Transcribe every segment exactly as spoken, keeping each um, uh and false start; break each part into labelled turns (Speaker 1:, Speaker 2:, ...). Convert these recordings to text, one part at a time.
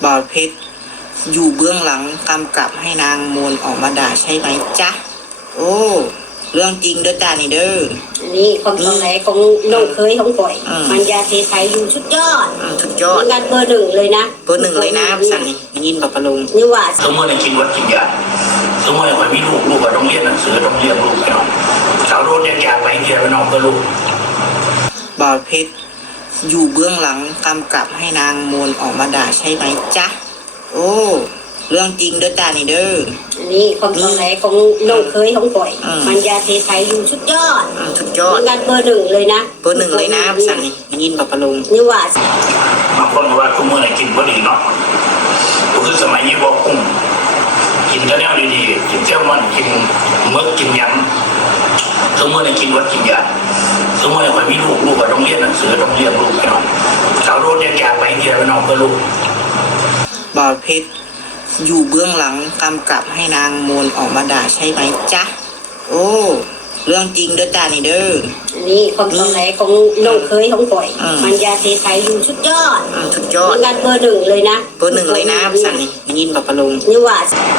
Speaker 1: บ่าวเพชรอยู่เบื้องหลังกำกับให้นางมนออกมาด่าใช่ไหมจ๊ะโอ้เรื่องจริงเด้อจ้านี่เด้อ
Speaker 2: อันนี้ความสงสัยของน้องเคยของก่อยมันยาเทไทยอยู่ชุดยอด
Speaker 1: ชุดยอด
Speaker 2: งานเบอร์หนึ่งเลยนะ
Speaker 1: เบอร์หนึ่งเลยนะสั่งยินบัปะลุง
Speaker 2: นี่ว่า
Speaker 3: สมมติในกินวัดกินยาสมมติในคนมีลูกลูกก็ต้องเรียนหนังสือต้องเรียนลูกไปเนาะสาวโรดอยากไปเรียนไปน้องก็ลูก
Speaker 1: บ่าวเพชรอยู่เบื้องหลังกำกับให้นางมนออกมาด่าใช่ไหมจ๊ะโอ้เรื่องจริงเด้อจ้านี่เด้อ
Speaker 2: อันนี้ความสงสัยของน้องเคยของก่อยมันยาเทไทยอยู่ชุดยอด
Speaker 1: ชุดยอด
Speaker 2: งานเบอร์หนึ่งเลยนะ
Speaker 1: เบอร์หนึ่งเลยนะสั่งยินบัปะลุง
Speaker 2: นี่ว่า
Speaker 3: บางคนว่าคุณเมื่อไหร่กินพอดีเนาะก็คือสมัยนี้บอกกุ้งกินก็แนวดีๆกินเจ้ามันกินเมื่อกินยำสมมติในกินวัดกินยาสมมติในคนมีลูกลูกก็ต้องเรียนหนังสือต้องเรียนลูกไปเนาะสาวโรดอยากไปเรียนไปน้องก็ลูก
Speaker 1: บ่าวเพชรอยู่เบื้องหลังกำกับให้นางมนออกมาด่าใช่ไหมจ๊ะโอ้เรื่องจริงเด้อจ้านี่เด้อ
Speaker 2: อันนี้ความสงสัยของน้องเคยของก่อยมันยาเทไทยอยู่ชุดยอด
Speaker 1: ชุดยอด
Speaker 2: งานเบอร์หนึ่งเลยนะ
Speaker 1: เบอร์หนึ่งเลยนะสั่งยินบัปะลุง
Speaker 2: นี่ว่า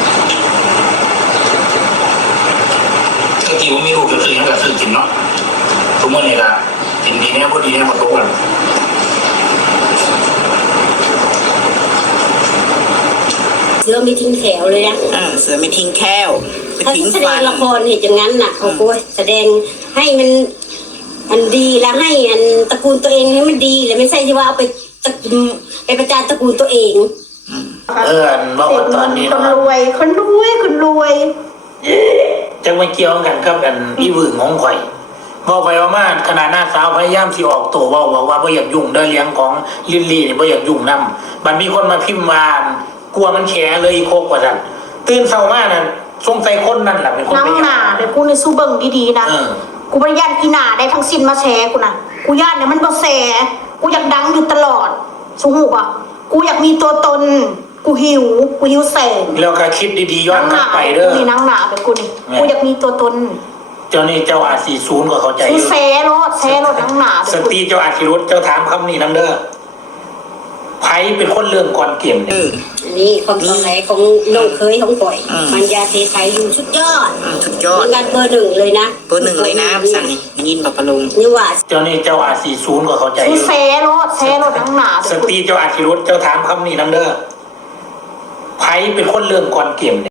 Speaker 3: ก็ที่ว่ามีลูกจะซื้อยังก็ซื้อกินเนาะสมมตินี่ละกินดีแน่พอดีแน่พอโตกัน
Speaker 2: เสือไม่ทิ้งแถวเลยนะ
Speaker 1: อ่าเสือไม่ทิ้งแค้ว
Speaker 2: ถ้าแสดงละครเห็นอย่างนั้นน่ะโอ้โหแสดงให้มันมันดีแล้วให้อันตระกูลตัวเองให้มันดีเลยไม่ใช่ที่ว่าเอาไปตะไปประจานตระกูลตัวเอง
Speaker 3: เออบอกว่าตอนนี้
Speaker 4: คนรวยคนรวยคนรวย
Speaker 3: จะมาเกี่ยวกันกับอันอีวึงของข่อยบอกไปว่ามาขนาดหน้าสาวพยายามที่ออกตัวว่าบอกว่าไม่อยากยุ่งเด้อเลี้ยงของลิลลี่เนี่ยไม่อยากยุ่งนำมันมีคนมาพิมพ์มากลัวมันแฉเลยโคกว่าสั่นตื่นเช้ามากนั่นสงสัยคนนั่นแหละเป็นคน
Speaker 4: นั่งหนาเดี๋ยวกูในสู้เบิ่งดีๆนะกูบริยานอีหนาได้ทั้งสิ้นมาแชร์กูนะกูญาติเนี่ยมันบ่แชร์กูอยากดังอยู่ตลอดสูหูป่ะกูอยากมีตัวตนกูหิวกูหิวแสง
Speaker 3: แล้วก็คิดดีๆย้อนกลับไปเด้อ
Speaker 4: นี่นั่งหนาแบบกูนี่กูอยากมีตัวตน
Speaker 3: เจ้านี่เจ้าอาศีศูนย์ก็เข้าใจ
Speaker 4: อยู่แซ่รถแซ่รถนั่งหนา
Speaker 3: สตีเจ้าอาชีรุเจ้าถามคำนี้นั่นเด้อไพ่เป็นคนเรื่องก่อนเกมเนี่ย
Speaker 2: อันนี้ความสงสัยของน้องเคยของก่อยมันยาเทไทยอยู่ชุดยอด
Speaker 1: ชุดยอด
Speaker 2: งานเบอร์หนึ่งเลยนะ
Speaker 1: เบอร์หนึ่งเลยนะสั่งยินบัปะลุง
Speaker 2: นี่ว่า
Speaker 3: เจ้านี่เจ้าอาศีศูนย์ก็เข้าใจ
Speaker 4: อยู่แซ่รถแซ่รถนั่งหนา
Speaker 3: สตีเจ้าอาชีรุเจ้าถามคำนี้นั่นเด้อไพ่เป็นคนเรื่องก่อนเกมเนี่ย